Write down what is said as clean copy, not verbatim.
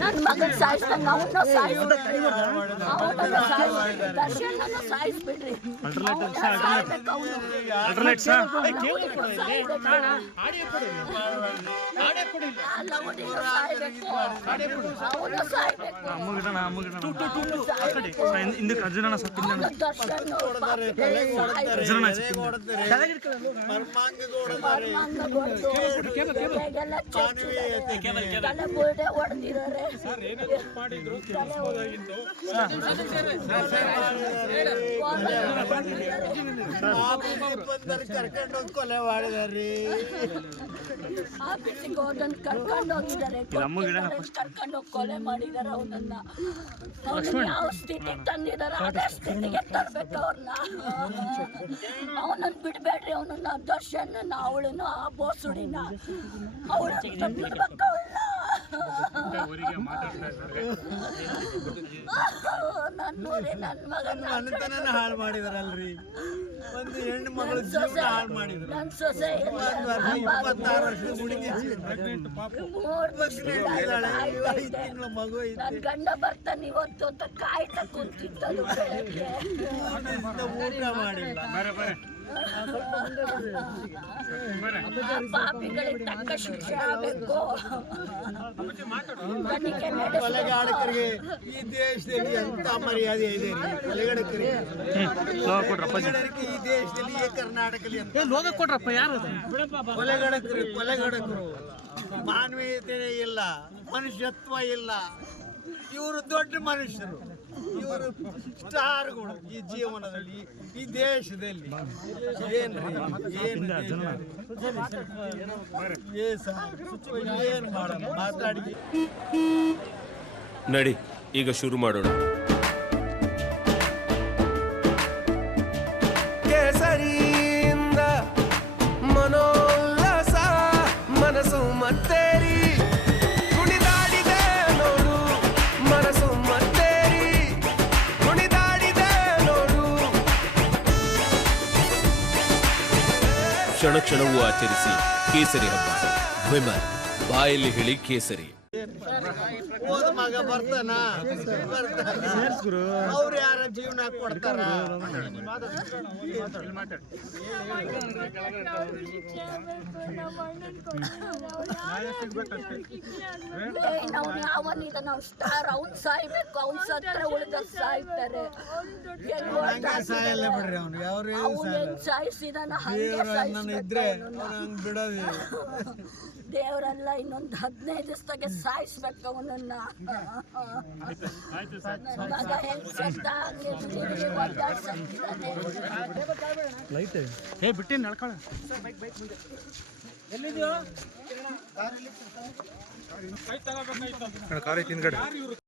ನನ್ನ ಮಗನ ಸಾಯಿಸ್ದಂಗ ಅವನ್ನ ಸಾಯಿಸ್ಬಿಡ್ರಿ, ಅವನನ್ನ ಸಾಯಿಸ್ಬಿಡ್ರಿ, ದರ್ಶನನ್ನ ಸಾಯಿಸ್ಬಿಡ್ರಿ. ಹೊಡೆದಿರೋರೆ ಕರ್ಕೊಂಡು ಕೊಲೆ ಮಾಡಿದಾರಿ. ಆಫೀಸಿಗೆ ಹೋದನ್ ಕರ್ಕೊಂಡು ಹೋಗಿದ್ದಾರೆ, ಕರ್ಕೊಂಡು ಹೋಗಿ ಕೊಲೆ ಮಾಡಿದಾರೆ. ಅವನನ್ನ ಯಾವ ಸ್ಥಿತಿಗೆ ತಂದಿದಾರ ಅದೇ ಸ್ಥಿತಿಗೆ ತರ್ಬೇಕು ಅವ್ರನ್ನ. ಅವನನ್ನ ಬಿಡ್ಬೇಡ್ರಿ, ಅವನನ್ನ ದರ್ಶನ ಅವಳನ್ನು ಆ ಬೋಸುಡಿನ ಅವಳನ್ನ ಬಿಡ್ಬೇಕು. ಮನೆತನ ಹಾಳು ಮಾಡಿದಾರಲ್ರಿ. ಒಂದು ಹೆಣ್ಣು ಮಗಳು ಜೀವನ ಹಾಳು ಮಾಡಿದ್ರು. 26 ವರ್ಷದ ಹುಡುಗಿ 5 ತಿಂಗಳ ಮಗು ಐತೆ. ನನ್ ಗಂಡ ಬರ್ತಾನೆ ಇವತ್ತು ಅಂತ ಕಾಯ್ತಾ ಕುಂತಿದ್ದದು. ಊಟ ಮಾಡಿಲ್ಲ. ಪಾಪಿಗಳಿಗೆ ತಕ್ಕ ಶಿಕ್ಷೆ ಆಗಬೇಕು. ಕೊಲೆಗಾಡಕರಿಗೆ ಈ ದೇಶದಲ್ಲಿ ಎಂತ ಮರ್ಯಾದೆ ಇದೆ ರೀ. ಕೊಲೆಗಾಡಕರಿಗೆ ಈ ದೇಶದಲ್ಲಿ ಈ ಕರ್ನಾಟಕದಲ್ಲಿ ಕೊಲೆಗಾಡಕರು ಮಾನವೀಯತೆ ಇಲ್ಲ, ಮನುಷ್ಯತ್ವ ಇಲ್ಲ. ಇವರು ದೊಡ್ಡ ಮನುಷ್ಯರು, ಇವರು ಸ್ಟಾರ್ಗಳು ಈ ಜೀವನದಲ್ಲಿ, ಈ ದೇಶದಲ್ಲಿ. ಏನ್ ಮಾಡೋಣ ಮಾತಾಡಿ. ನಡಿ ಈಗ ಶುರು ಮಾಡೋಣ. ಕೇಸರಿಯಿಂದ ಮನೋಲ್ಲಾಸ ಮನಸ್ಸು ಮತ್ತೇರಿ ಕುಣಿದಾಡಿದೆ ನೋಡು, ಮನಸ್ಸು ಮತ್ತೇರಿ ಕುಣಿದಾಡಿದೆ ನೋಡು. ಕ್ಷಣ ಕ್ಷಣವೂ ಆಚರಿಸಿ ಕೇಸರಿ ಹಬ್ಬ. ವಿಮಲ್ ಬಾಯಲ್ಲಿ ಹೇಳಿ ಕೇಸರಿ. ಹೋದ ಮಗ ಬರ್ತಾನ, ಅವ್ರು ಯಾರ ಜೀವನ ಕೊಡ್ತಾರ? ಅವನಿದ ನಾವು ಸ್ಟಾರ್, ಅವ್ನು ಸಾಯ್ಬೇಕು. ಅವ್ನು ಸತ್ರ ಉಳಿದ ಸಾಯ್ತಾರೆ. ಸಾಯಲ್ಲ ಬಿಡ್ರಿ. ಅವ್ನು ಅವ್ನು ಸಾಯಿಸಿದಾನ ಇದ್ರೆ ಬಿಡೋದು. ದೇವರೆಲ್ಲ ಇನ್ನೊಂದು 15 ದಿವಸದಾಗೆ ಸಾಯಿಸ್ಬೇಕು ಅವನನ್ನ. ಮಗ ಹೆಂಗ್ ಸತ್ತ ಬಿಟ್ಟಿ ನಡ್ಕೊಳ್ಳ. ಎಲ್ಲಿದ್ಯೋ